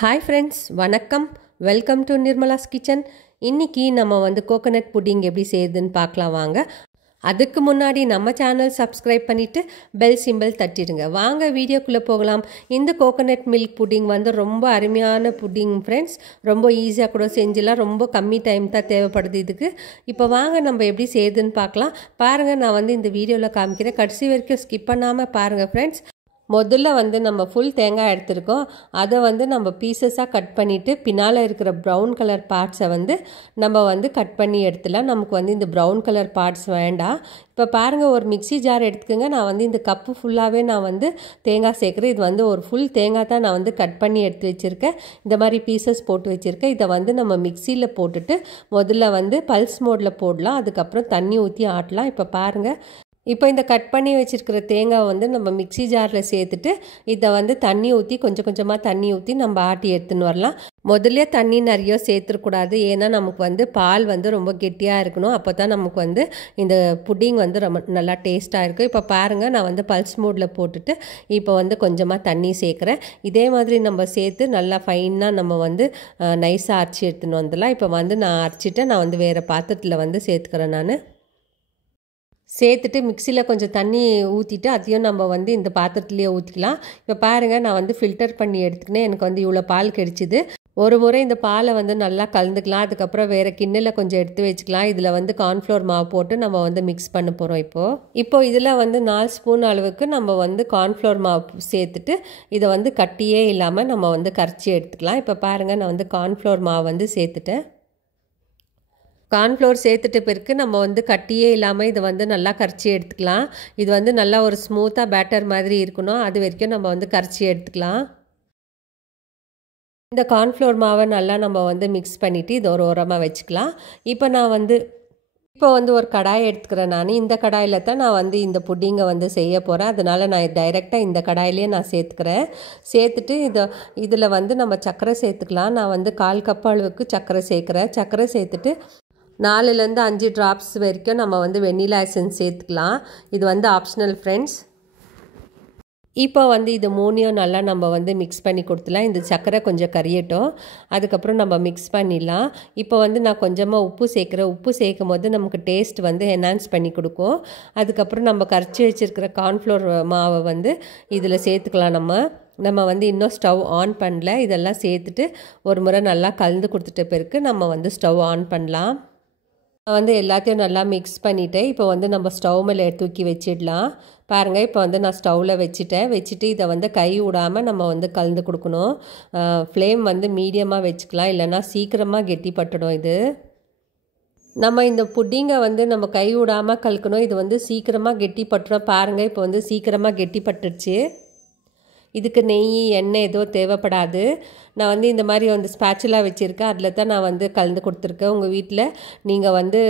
Hi friends, வணக்கம். Welcome to Nirmala's kitchen. இன்னைக்கு நம்ம வந்து கோகனட் புட்டிங் எப்படி செய்யுதுன்னு பார்க்கலாம் வாங்க. அதுக்கு முன்னாடி நம்ம சேனல் சப்ஸ்கிரைப் பண்ணிட்டு பெல் சிம்பல் தட்டிடுங்க. வாங்க வீடியோக்குள்ளே போகலாம். இந்த கோகனட் மில்க் புட்டிங் வந்து ரொம்ப அருமையான புட்டிங் ஃப்ரெண்ட்ஸ். ரொம்ப ஈஸியாக கூட செஞ்சிடலாம். ரொம்ப கம்மி டைம் தான் தேவைப்படுது இதுக்கு. இப்போ வாங்க நம்ம எப்படி செய்யுதுன்னு பார்க்கலாம். பாருங்கள், நான் வந்து இந்த வீடியோவில் காமிக்கிறேன். கடைசி வரைக்கும் ஸ்கிப் பண்ணாமல் பாருங்கள் ஃப்ரெண்ட்ஸ். முதல்ல வந்து நம்ம ஃபுல் தேங்காய் எடுத்துருக்கோம். அதை வந்து நம்ம பீசஸாக கட் பண்ணிவிட்டு பின்னால் இருக்கிற ப்ரௌன் கலர் பார்ட்ஸை வந்து நம்ம வந்து கட் பண்ணி எடுத்துலாம். நமக்கு வந்து இந்த ப்ரௌன் கலர் பார்ட்ஸ் வேண்டாம். இப்போ பாருங்கள், ஒரு மிக்சி ஜார் எடுத்துக்கோங்க. நான் வந்து இந்த கப்பு ஃபுல்லாகவே நான் வந்து தேங்காய் சேர்க்குறேன். இது வந்து ஒரு ஃபுல் தேங்காய் தான் நான் வந்து கட் பண்ணி எடுத்து வச்சுருக்கேன். இந்த மாதிரி பீசஸ் போட்டு வச்சுருக்கேன். இதை வந்து நம்ம மிக்சியில் போட்டுட்டு முதல்ல வந்து பல்ஸ் மோடில் போடலாம். அதுக்கப்புறம் தண்ணி ஊற்றி ஆட்டலாம். இப்போ பாருங்கள், இப்போ இந்த கட் பண்ணி வச்சுருக்கிற தேங்காய் வந்து நம்ம மிக்சி ஜாரில் சேர்த்துட்டு இதை வந்து தண்ணி ஊற்றி கொஞ்சம் கொஞ்சமாக தண்ணி ஊற்றி நம்ம ஆட்டி எடுத்துன்னு வரலாம். முதல்ல தண்ணி நிறைய சேர்த்துக்கூடாது. ஏன்னா நமக்கு வந்து பால் வந்து ரொம்ப கெட்டியாக இருக்கணும். அப்போ தான் நமக்கு வந்து இந்த புட்டிங் வந்து ரொம்ப நல்லா டேஸ்ட்டாக இருக்கும். இப்போ பாருங்கள், நான் வந்து பல்ஸ் மோடில் போட்டுட்டு இப்போ வந்து கொஞ்சமாக தண்ணி சேர்க்குறேன். இதே மாதிரி நம்ம சேர்த்து நல்லா ஃபைனாக நம்ம வந்து நைஸாக அரைச்சி எடுத்துன்னு வந்துடலாம். இப்போ வந்து நான் அரைச்சிட்டு நான் வந்து வேறு பாத்திரத்தில் வந்து சேர்த்துக்கிறேன். நான் சேர்த்துட்டு மிக்சியில் கொஞ்சம் தண்ணி ஊற்றிட்டு அதையும் நம்ம வந்து இந்த பாத்திரத்துலேயே ஊற்றிக்கலாம். இப்போ பாருங்கள், நான் வந்து ஃபில்டர் பண்ணி எடுத்துக்கினேன். எனக்கு வந்து இவ்வளோ பால் கிடைச்சிது. ஒரு முறை இந்த பாலை வந்து நல்லா கலந்துக்கலாம். அதுக்கப்புறம் வேறு கிண்ணில் கொஞ்சம் எடுத்து வச்சுக்கலாம். இதில் வந்து கார்ன்ஃப்ளவர் மாவு போட்டு நம்ம வந்து மிக்ஸ் பண்ண போகிறோம். இப்போ இதில் வந்து 4 ஸ்பூன் அளவுக்கு நம்ம வந்து கார்ன்ஃப்ளவர் மாவு சேர்த்துட்டு இதை வந்து கட்டியே இல்லாமல் நம்ம வந்து கரைச்சி எடுத்துக்கலாம். இப்போ பாருங்கள், நான் வந்து கார்ன்ஃப்ளவர் மாவு வந்து சேர்த்துட்டேன். கார்ன்ஃப்ளவர் சேர்த்துட்டு பிறகு நம்ம வந்து கட்டியே இல்லாமல் இதை வந்து நல்லா கரைச்சி எடுத்துக்கலாம். இது வந்து நல்லா ஒரு ஸ்மூத்தாக பேட்டர் மாதிரி இருக்கணும். அது வரைக்கும் நம்ம வந்து கரைச்சி எடுத்துக்கலாம். இந்த கார்ன்ஃப்ளவர் மாவை நல்லா நம்ம வந்து மிக்ஸ் பண்ணிவிட்டு இதை ஒரு ஓரமாக வச்சுக்கலாம். இப்போ வந்து ஒரு கடாய் எடுத்துக்கிறேன். நான் இந்த கடாயில் தான் நான் வந்து இந்த புட்டிங்கை வந்து செய்ய போகிறேன். அதனால் நான் டைரெக்டாக இந்த கடாயிலே நான் சேர்த்துக்கிறேன். சேர்த்துட்டு இதில் வந்து நம்ம சர்க்கரை சேர்த்துக்கலாம். நான் வந்து 1/4 கப் அளவுக்கு சர்க்கரை சேர்க்குறேன். சர்க்கரை சேர்த்துட்டு 4லேருந்து 5 ட்ராப்ஸ் வரைக்கும் நம்ம வந்து வெண்ணிலா எசன்ஸ் சேர்த்துக்கலாம். இது வந்து ஆப்ஷனல் ஃப்ரெண்ட்ஸ். இப்போ வந்து இது 3யும் நல்லா நம்ம வந்து மிக்ஸ் பண்ணி கொடுத்துலாம். இந்த சர்க்கரை கொஞ்சம் கரியட்டும். அதுக்கப்புறம் நம்ம மிக்ஸ் பண்ணிடலாம். இப்போ வந்து நான் கொஞ்சமாக உப்பு சேர்க்குறேன். உப்பு சேர்க்கும் போது நமக்கு டேஸ்ட் வந்து என்ஹான்ஸ் பண்ணி கொடுக்கும். அதுக்கப்புறம் நம்ம கரைச்சி வச்சுருக்கிற கார்ன்ஃப்ளவர் மாவை வந்து இதில் சேர்த்துக்கலாம். நம்ம வந்து இன்னும் ஸ்டவ் ஆன் பண்ணல. இதெல்லாம் சேர்த்துட்டு ஒரு முறை நல்லா கலந்து கொடுத்துட்ட பிறகு நம்ம வந்து ஸ்டவ் ஆன் பண்ணலாம். நான் வந்து எல்லாத்தையும் நல்லா மிக்ஸ் பண்ணிவிட்டேன். இப்போ வந்து நம்ம ஸ்டவ் மேலே தூக்கி வச்சிடலாம். பாருங்கள், இப்போ வந்து நான் ஸ்டவ்வில் வச்சுட்டு இதை வந்து கை விடாமல் நம்ம வந்து கலந்து கொடுக்கணும். ஃப்ளேம் வந்து மீடியமாக வச்சுக்கலாம், இல்லைன்னா சீக்கிரமாக கெட்டிப்பட்டுடும். நம்ம இந்த புட்டிங்கை வந்து நம்ம கை விடாமல் கலக்கணும். இது வந்து சீக்கிரமாக கெட்டிப்பட்டுடும். பாருங்கள், இப்போ வந்து சீக்கிரமாக கெட்டிப்பட்டுடுச்சு. இதுக்கு நெய் எண்ணெய் எதுவும் தேவைப்படாது. நான் வந்து இந்த மாதிரி வந்து ஸ்பேச்சுலா வச்சுருக்கேன். அதில் தான் நான் வந்து கலந்து கொடுத்துருக்கேன். உங்கள் வீட்டில் நீங்கள் வந்து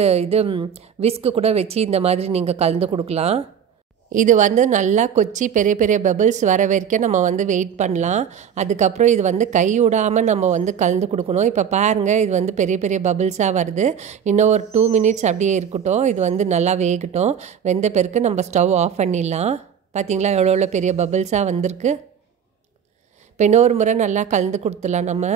விஸ்கு கூட வச்சு இந்த மாதிரி நீங்கள் கலந்து கொடுக்கலாம். இது வந்து நல்லா கொச்சி பெரிய பெரிய பபிள்ஸ் வர வரைக்கும் நம்ம வந்து வெயிட் பண்ணலாம். அதுக்கப்புறம் இது வந்து கை விடாமல் நம்ம வந்து கலந்து கொடுக்கணும். இப்போ பாருங்கள், இது வந்து பெரிய பெரிய பபிள்ஸாக வருது. இன்னும் ஒரு 2 மினிட்ஸ் அப்படியே இருக்கட்டும். இது வந்து நல்லா வேகட்டும். வெந்த பிறகு நம்ம ஸ்டவ் ஆஃப் பண்ணிடலாம். பார்த்தீங்களா எவ்வளோ பெரிய பபிள்ஸாக வந்திருக்கு. இப்போ இன்னொரு முறை நல்லா கலந்து கொடுத்துடலாம் நம்ம.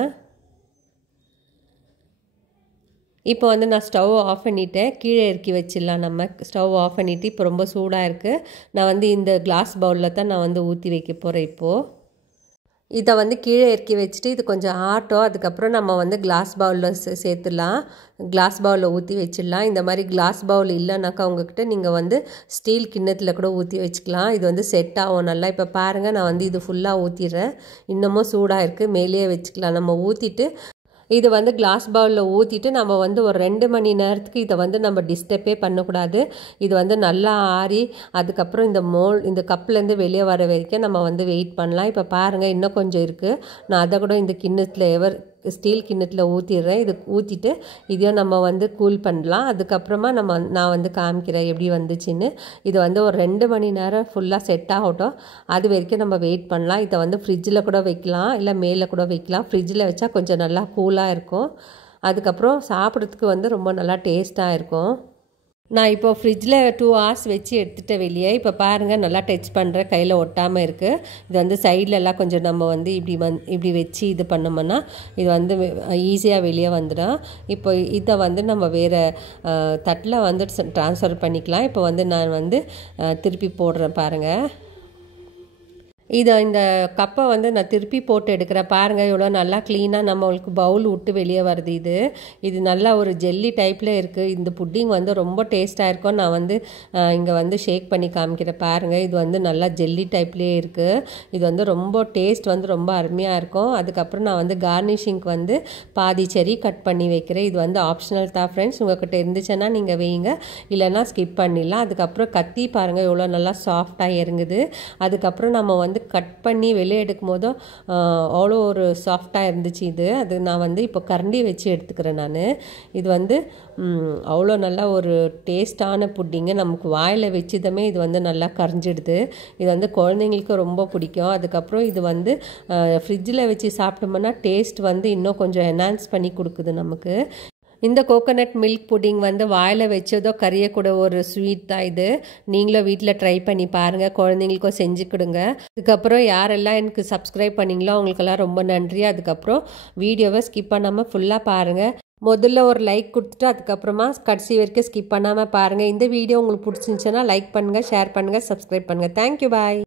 இப்போ வந்து நான் ஸ்டவ் ஆஃப் பண்ணிவிட்டேன். கீழே இறக்கி வச்சிடலாம். நம்ம ஸ்டவ் ஆஃப் பண்ணிவிட்டு இப்போ ரொம்ப சூடாக இருக்குது. நான் வந்து இந்த கிளாஸ் பவுலில் தான் நான் வந்து ஊற்றி வைக்க போகிறேன். இதை வந்து கீழே இறக்கி வச்சுட்டு இது கொஞ்சம் ஆட்டும். அதுக்கப்புறம் நம்ம வந்து கிளாஸ் பவுலில் சேர்த்துடலாம். கிளாஸ் பவுலில் ஊற்றி வச்சிடலாம். இந்த மாதிரி கிளாஸ் பவுல் இல்லைனாக்கா உங்ககிட்ட நீங்கள் வந்து ஸ்டீல் கிண்ணத்தில் கூட ஊற்றி வச்சுக்கலாம். இது வந்து செட் ஆகும் நல்லா. இப்போ பாருங்கள், நான் வந்து இது ஃபுல்லாக ஊற்றிடுறேன். இன்னமும் சூடாக இருக்குது. மேலேயே வச்சுக்கலாம். நம்ம ஊற்றிட்டு இது வந்து கிளாஸ் பவுலில் ஊற்றிட்டு நம்ம வந்து ஒரு 2 மணி நேரத்துக்கு இதை வந்து நம்ம டிஸ்டர்பே பண்ணக்கூடாது. இது வந்து நல்லா ஆறி அதுக்கப்புறம் இந்த கப்லேருந்து வெளியே வர வரைக்கும் நம்ம வந்து வெயிட் பண்ணலாம். இப்போ பாருங்கள், இன்னும் கொஞ்சம் இருக்குது. நான் அதை கூட இந்த கிண்ணத்தில் ஸ்டீல் கிண்ணத்தில் ஊற்றிடுறேன். இது ஊற்றிட்டு இதையும் நம்ம வந்து கூல் பண்ணலாம். அதுக்கப்புறமா நான் வந்து காமிக்கிறேன் எப்படி வந்துச்சுன்னு. இது வந்து ஒரு 2 மணி நேரம் ஃபுல்லாக செட் ஆகட்டும். அது வரைக்கும் நம்ம வெயிட் பண்ணலாம். இதை வந்து ஃப்ரிட்ஜில் கூட வைக்கலாம், இல்லை மேலே கூட வைக்கலாம். ஃப்ரிட்ஜில் வச்சா கொஞ்சம் நல்லா கூலாக இருக்கும். அதுக்கப்புறம் சாப்பிட்றதுக்கு வந்து ரொம்ப நல்லா டேஸ்ட்டாக இருக்கும். நான் இப்போ ஃப்ரிட்ஜில் 2 hours வச்சு எடுத்துகிட்ட வெளியே. இப்போ பாருங்கள் நல்லா டச் பண்ணுறேன், கையில் ஒட்டாமல் இருக்குது. இது வந்து சைட்லலாம் கொஞ்சம் நம்ம வந்து இப்படி வச்சு இது பண்ணோம்னா இது வந்து ஈஸியாக வெளியே வந்துடும். இப்போ இதை வந்து நம்ம வேறு தட்டில் வந்து ட்ரான்ஸ்ஃபர் பண்ணிக்கலாம். இப்போ வந்து நான் வந்து திருப்பி போடுறேன் பாருங்கள். இந்த கப்பை வந்து நான் திருப்பி போட்டு எடுக்கிறேன். பாருங்கள் எவ்வளோ நல்லா க்ளீனாக நம்மளுக்கு பவுல் விட்டு வெளியே வருது. இது நல்லா ஒரு ஜெல்லி டைப்பில் இருக்குது. இந்த புட்டிங் வந்து ரொம்ப டேஸ்ட்டாக இருக்கும். நான் வந்து இங்கே வந்து ஷேக் பண்ணி காமிக்கிறேன் பாருங்கள். இது வந்து நல்லா ஜெல்லி டைப்லேயே இருக்குது. இது வந்து ரொம்ப டேஸ்ட் வந்து ரொம்ப அருமையாக இருக்கும். அதுக்கப்புறம் நான் வந்து கார்னிஷிங்க்கு வந்து பாதி செரி கட் பண்ணி வைக்கிறேன். இது வந்து ஆப்ஷனல் தான் ஃப்ரெண்ட்ஸ். உங்கள்கிட்ட இருந்துச்சுன்னா நீங்கள் வைங்க, இல்லைன்னா ஸ்கிப் பண்ணிடலாம். அதுக்கப்புறம் கத்தி பாருங்கள் எவ்வளோ நல்லா சாஃப்டாக இறங்குது. அதுக்கப்புறம் நம்ம வந்து கட் பண்ணி வெளியே எடுக்கும் போதும் அவ்வளோ ஒரு சாஃப்டாக இருந்துச்சு. அது நான் வந்து இப்போ கரண்டி வச்சு எடுத்துக்கிறேன் நான். இது வந்து அவ்வளோ நல்லா ஒரு டேஸ்டான புட்டிங்கு. நமக்கு வாயில் வச்சதுமே இது வந்து நல்லா கரைஞ்சிடுது. இது வந்து குழந்தைங்களுக்கு ரொம்ப பிடிக்கும். அதுக்கப்புறம் இது வந்து ஃப்ரிட்ஜில் வச்சு சாப்பிட்டோம்னா டேஸ்ட் வந்து இன்னும் கொஞ்சம் என்ஹான்ஸ் பண்ணி கொடுக்குது நமக்கு. இந்த கோகோனட் மில்க் புட்டிங் வந்து வாயில் வச்சதோ கறியக்கூட ஒரு ஸ்வீட் தான் இது. நீங்களும் வீட்டில் ட்ரை பண்ணி பாருங்கள், குழந்தைங்களுக்கும் செஞ்சு கொடுங்க. அதுக்கப்புறம் யாரெல்லாம் எனக்கு சப்ஸ்கிரைப் பண்ணிங்களோ அவங்களுக்கெல்லாம் ரொம்ப நன்றி. அதுக்கப்புறம் வீடியோவை ஸ்கிப் பண்ணாமல் ஃபுல்லாக பாருங்கள். முதல்ல ஒரு லைக் கொடுத்துட்டு அதுக்கப்புறமா கடைசி வரைக்கும் ஸ்கிப் பண்ணாமல் பாருங்கள். இந்த வீடியோ உங்களுக்கு பிடிச்சிருந்துச்சுன்னா லைக் பண்ணுங்கள், ஷேர் பண்ணுங்கள், சப்ஸ்கிரைப் பண்ணுங்கள். தேங்க்யூ, பாய்.